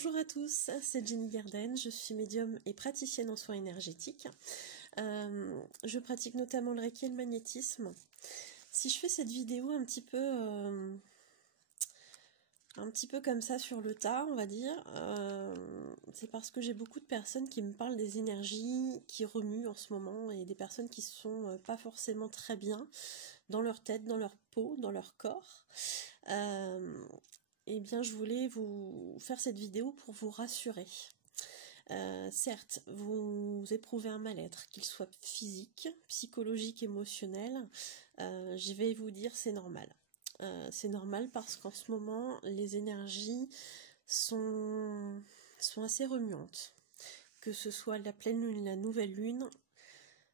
Bonjour à tous, c'est Jenny Garden, je suis médium et praticienne en soins énergétiques. Je pratique notamment le Reiki et le magnétisme. Si je fais cette vidéo un petit peu comme ça sur le tas, on va dire, c'est parce que j'ai beaucoup de personnes qui me parlent des énergies qui remuent en ce moment et des personnes qui sont pas forcément très bien dans leur tête, dans leur peau, dans leur corps. Eh bien, je voulais vous faire cette vidéo pour vous rassurer. Certes, vous éprouvez un mal-être, qu'il soit physique, psychologique, émotionnel, je vais vous dire c'est normal. C'est normal parce qu'en ce moment, les énergies sont assez remuantes. Que ce soit la pleine lune, la nouvelle lune,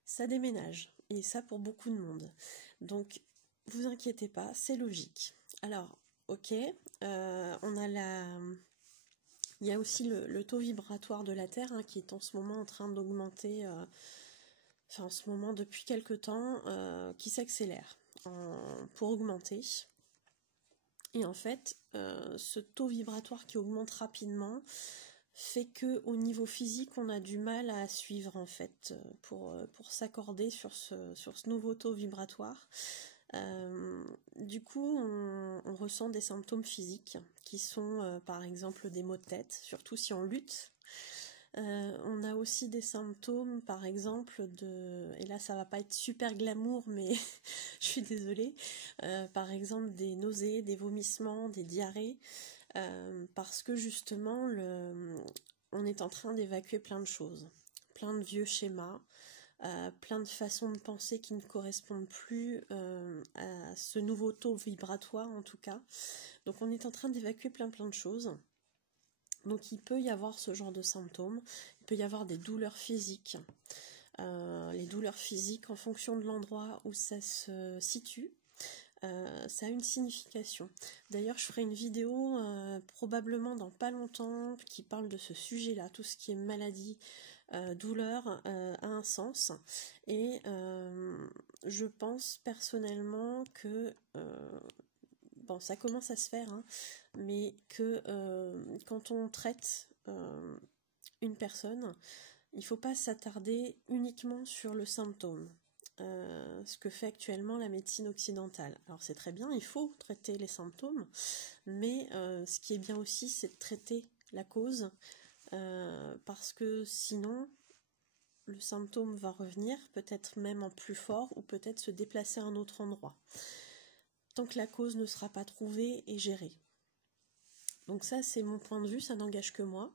ça déménage. Et ça pour beaucoup de monde. Donc, vous inquiétez pas, c'est logique. Alors, ok, on a il y a aussi le taux vibratoire de la Terre qui est en ce moment en train d'augmenter, en ce moment depuis quelque temps, qui s'accélère pour augmenter. Et en fait, ce taux vibratoire qui augmente rapidement fait que au niveau physique, on a du mal à suivre en fait pour s'accorder sur ce nouveau taux vibratoire. Du coup, on ressent des symptômes physiques qui sont par exemple des maux de tête, surtout si on lutte. On a aussi des symptômes, par exemple, et là ça va pas être super glamour, mais je suis désolée, par exemple des nausées, des vomissements, des diarrhées, parce que justement, on est en train d'évacuer plein de choses, plein de vieux schémas, plein de façons de penser qui ne correspondent plus à ce nouveau taux vibratoire en tout cas. Donc on est en train d'évacuer plein de choses. Donc il peut y avoir ce genre de symptômes, il peut y avoir des douleurs physiques. Les douleurs physiques, en fonction de l'endroit où ça se situe, ça a une signification. D'ailleurs, je ferai une vidéo probablement dans pas longtemps qui parle de ce sujet-là, tout ce qui est maladie, douleur a un sens. Et je pense personnellement que bon, ça commence à se faire, mais que quand on traite une personne, il ne faut pas s'attarder uniquement sur le symptôme. Ce que fait actuellement la médecine occidentale. Alors c'est très bien, il faut traiter les symptômes, mais ce qui est bien aussi, c'est de traiter la cause, parce que sinon, le symptôme va revenir, peut-être même en plus fort, ou peut-être se déplacer à un autre endroit, tant que la cause ne sera pas trouvée et gérée. Donc ça, c'est mon point de vue, ça n'engage que moi.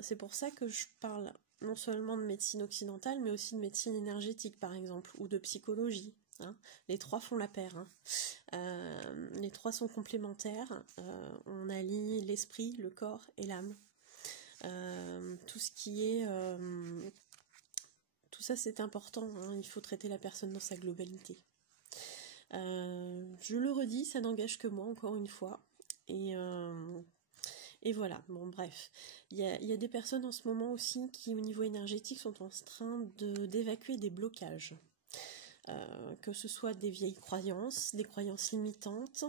C'est pour ça que je parle non seulement de médecine occidentale, mais aussi de médecine énergétique, par exemple, ou de psychologie. Les trois font la paire. Les trois sont complémentaires. On allie l'esprit, le corps et l'âme. Tout ce qui est... tout ça, c'est important. Il faut traiter la personne dans sa globalité. Je le redis, ça n'engage que moi, encore une fois. Et voilà, bon bref. Il y a des personnes en ce moment aussi qui, au niveau énergétique, sont en train d'évacuer des blocages. Que ce soit des vieilles croyances, des croyances limitantes,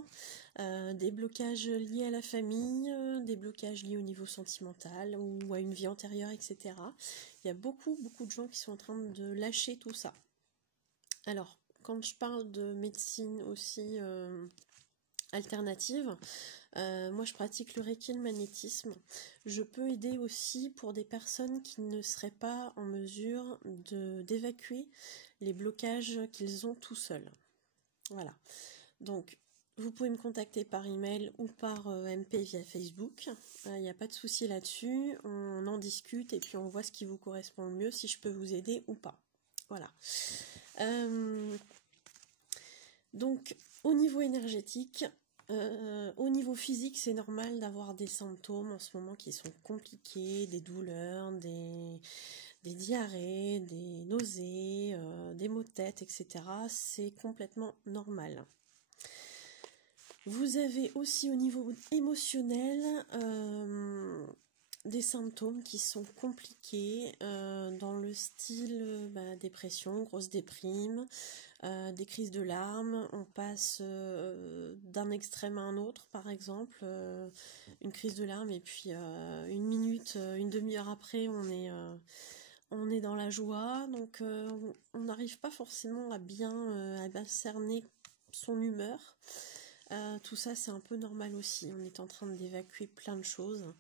des blocages liés à la famille, des blocages liés au niveau sentimental ou à une vie antérieure, etc. Il y a beaucoup de gens qui sont en train de lâcher tout ça. Alors, quand je parle de médecine aussi alternative, moi je pratique le Reiki et le magnétisme. Je peux aider aussi pour des personnes qui ne seraient pas en mesure d'évacuer les blocages qu'ils ont tout seuls. Voilà. Donc vous pouvez me contacter par email ou par MP via Facebook. Il n'y a pas de souci là-dessus. On en discute et puis on voit ce qui vous correspond le mieux, si je peux vous aider ou pas. Voilà. Donc au niveau énergétique, au niveau physique, c'est normal d'avoir des symptômes en ce moment qui sont compliqués, des douleurs, des diarrhées, des nausées, des maux de tête, etc. C'est complètement normal. Vous avez aussi au niveau émotionnel des symptômes qui sont compliqués dans le style dépression, grosse déprime, des crises de larmes, on passe d'un extrême à un autre par exemple, une crise de larmes et puis une minute, une demi-heure après on est dans la joie, donc on n'arrive pas forcément à bien cerner son humeur. Tout ça c'est un peu normal aussi, on est en train d'évacuer plein de choses,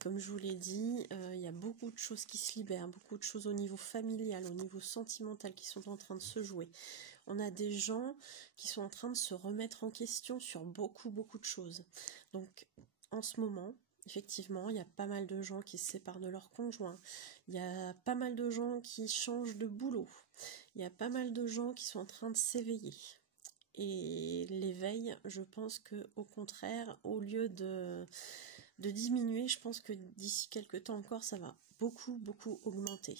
comme je vous l'ai dit, il y a beaucoup de choses qui se libèrent, beaucoup de choses au niveau familial, au niveau sentimental qui sont en train de se jouer. On a des gens qui sont en train de se remettre en question sur beaucoup de choses. Donc en ce moment, effectivement, il y a pas mal de gens qui se séparent de leur conjoint, il y a pas mal de gens qui changent de boulot, il y a pas mal de gens qui sont en train de s'éveiller. Et l'éveil, je pense que au contraire, au lieu de diminuer, je pense que d'ici quelques temps encore, ça va beaucoup augmenter.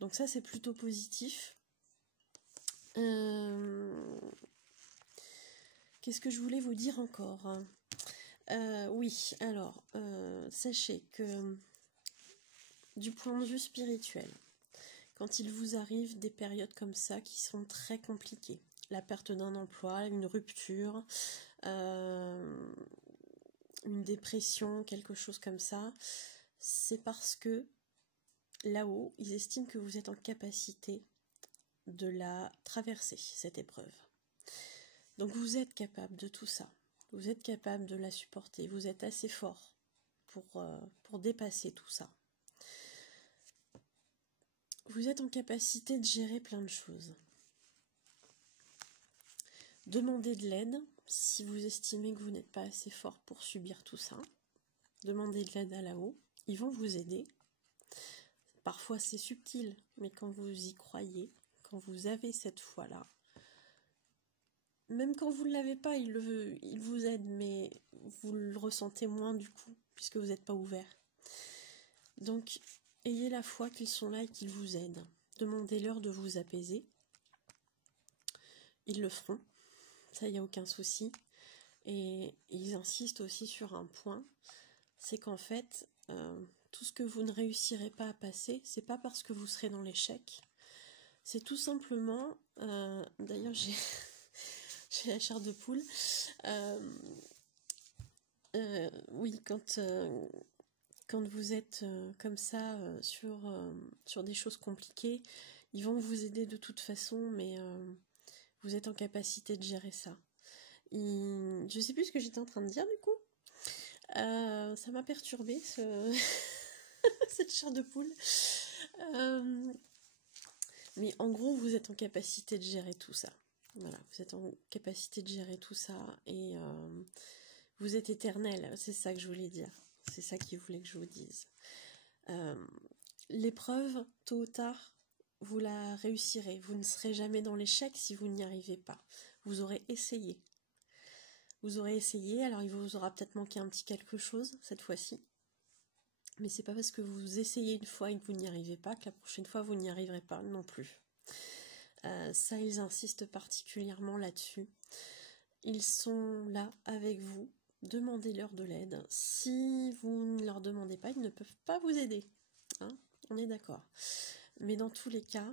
Donc ça, c'est plutôt positif. Qu'est-ce que je voulais vous dire encore ? Oui, alors, sachez que du point de vue spirituel, quand il vous arrive des périodes comme ça qui sont très compliquées, la perte d'un emploi, une rupture, une dépression, quelque chose comme ça, c'est parce que là-haut, ils estiment que vous êtes en capacité de la traverser, cette épreuve. Donc vous êtes capable de tout ça, vous êtes capable de la supporter, vous êtes assez fort pour dépasser tout ça. Vous êtes en capacité de gérer plein de choses. Demandez de l'aide si vous estimez que vous n'êtes pas assez fort pour subir tout ça. Demandez de l'aide à là-haut, ils vont vous aider. Parfois c'est subtil, mais quand vous y croyez, quand vous avez cette foi-là, même quand vous ne l'avez pas, il vous aide, mais vous le ressentez moins du coup, puisque vous n'êtes pas ouvert. Donc, ayez la foi qu'ils sont là et qu'ils vous aident. Demandez-leur de vous apaiser. Ils le feront, ça, il n'y a aucun souci. Et ils insistent aussi sur un point, c'est qu'en fait, tout ce que vous ne réussirez pas à passer, c'est pas parce que vous serez dans l'échec, c'est tout simplement, d'ailleurs j'ai la chair de poule, oui, quand vous êtes comme ça sur des choses compliquées, ils vont vous aider de toute façon, mais vous êtes en capacité de gérer ça. Je sais plus ce que j'étais en train de dire du coup. Ça m'a perturbée cette chair de poule. Mais en gros, vous êtes en capacité de gérer tout ça. Voilà, vous êtes en capacité de gérer tout ça et vous êtes éternel, c'est ça que je voulais dire. C'est ça qu'il voulait que je vous dise. L'épreuve, tôt ou tard, vous la réussirez. Vous ne serez jamais dans l'échec si vous n'y arrivez pas. Vous aurez essayé. Vous aurez essayé, alors il vous aura peut-être manqué un petit quelque chose cette fois-ci. Mais c'est pas parce que vous essayez une fois et que vous n'y arrivez pas que la prochaine fois vous n'y arriverez pas non plus. Ça, ils insistent particulièrement là-dessus. Ils sont là avec vous. Demandez-leur de l'aide. Si vous ne leur demandez pas, ils ne peuvent pas vous aider. Hein, on est d'accord. Mais dans tous les cas,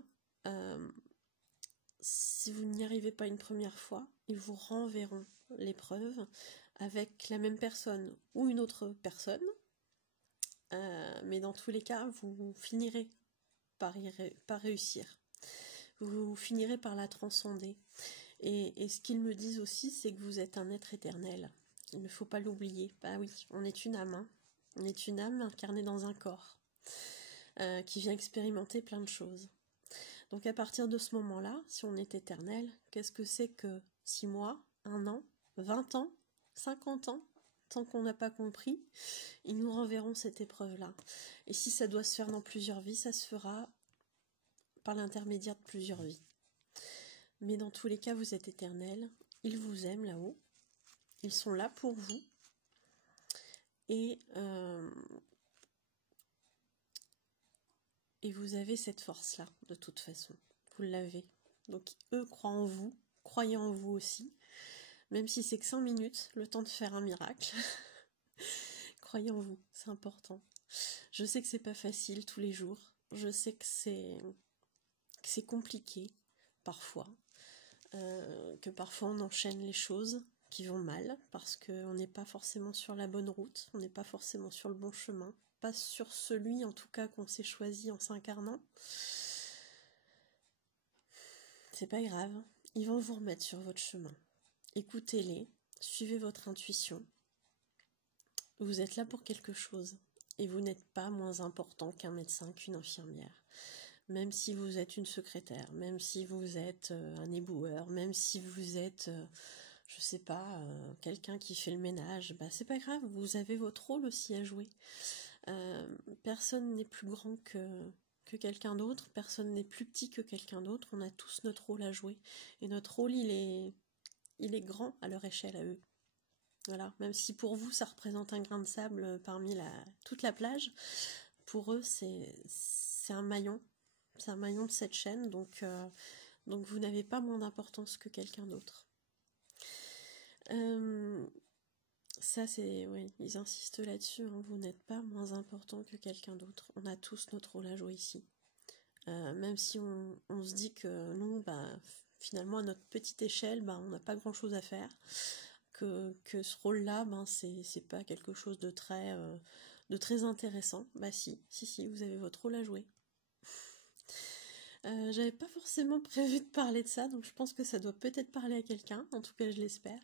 si vous n'y arrivez pas une première fois, ils vous renverront l'épreuve avec la même personne ou une autre personne. Mais dans tous les cas, vous finirez par réussir. Vous finirez par la transcender. Et ce qu'ils me disent aussi, c'est que vous êtes un être éternel. Il ne faut pas l'oublier. Bah oui, on est une âme. Hein. On est une âme incarnée dans un corps qui vient expérimenter plein de choses. Donc à partir de ce moment-là, si on est éternel, qu'est-ce que c'est que 6 mois, 1 an, 20 ans, 50 ans, tant qu'on n'a pas compris, ils nous renverront cette épreuve-là. Et si ça doit se faire dans plusieurs vies, ça se fera par l'intermédiaire de plusieurs vies. Mais dans tous les cas, vous êtes éternel, ils vous aiment là-haut, ils sont là pour vous, et vous avez cette force-là, de toute façon, vous l'avez. Donc eux croient en vous, croyez en vous aussi, même si c'est que 5 minutes, le temps de faire un miracle. Croyez en vous, c'est important. Je sais que c'est pas facile tous les jours. Je sais que c'est compliqué parfois. Que parfois on enchaîne les choses qui vont mal parce qu'on n'est pas forcément sur la bonne route, on n'est pas forcément sur le bon chemin, pas sur celui en tout cas qu'on s'est choisi en s'incarnant. C'est pas grave, ils vont vous remettre sur votre chemin. Écoutez-les, suivez votre intuition. Vous êtes là pour quelque chose et vous n'êtes pas moins important qu'un médecin, qu'une infirmière. Même si vous êtes une secrétaire, même si vous êtes un éboueur, même si vous êtes, je sais pas, quelqu'un qui fait le ménage, bah c'est pas grave, vous avez votre rôle aussi à jouer. Personne n'est plus grand que quelqu'un d'autre, personne n'est plus petit que quelqu'un d'autre, on a tous notre rôle à jouer. Et notre rôle, il est grand à leur échelle à eux. Voilà, même si pour vous ça représente un grain de sable parmi toute la plage, pour eux c'est un maillon. C'est un maillon de cette chaîne, donc vous n'avez pas moins d'importance que quelqu'un d'autre. Ça c'est, oui, ils insistent là-dessus, hein, vous n'êtes pas moins important que quelqu'un d'autre. On a tous notre rôle à jouer ici. Même si on se dit que nous, bah, finalement à notre petite échelle, bah, on n'a pas grand-chose à faire, que ce rôle-là, ben, c'est pas quelque chose de très intéressant. Bah si, vous avez votre rôle à jouer. J'avais pas forcément prévu de parler de ça, donc je pense que ça doit peut-être parler à quelqu'un, en tout cas je l'espère.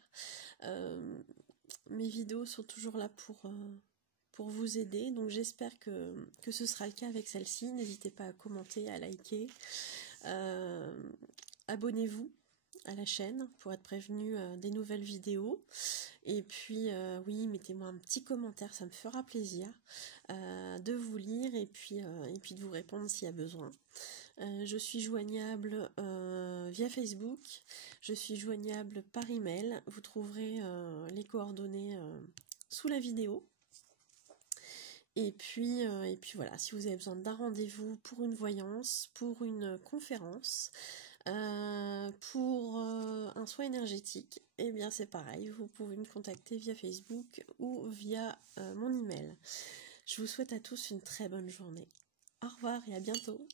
Mes vidéos sont toujours là pour vous aider, donc j'espère que ce sera le cas avec celle-ci. N'hésitez pas à commenter, à liker. Abonnez-vous à la chaîne pour être prévenu des nouvelles vidéos. Et puis oui, mettez-moi un petit commentaire, ça me fera plaisir de vous lire et puis de vous répondre s'il y a besoin. Je suis joignable via Facebook, je suis joignable par email, vous trouverez les coordonnées sous la vidéo. Et puis voilà, si vous avez besoin d'un rendez-vous pour une voyance, pour une conférence, pour un soin énergétique, eh bien c'est pareil, vous pouvez me contacter via Facebook ou via mon email. Je vous souhaite à tous une très bonne journée. Au revoir et à bientôt.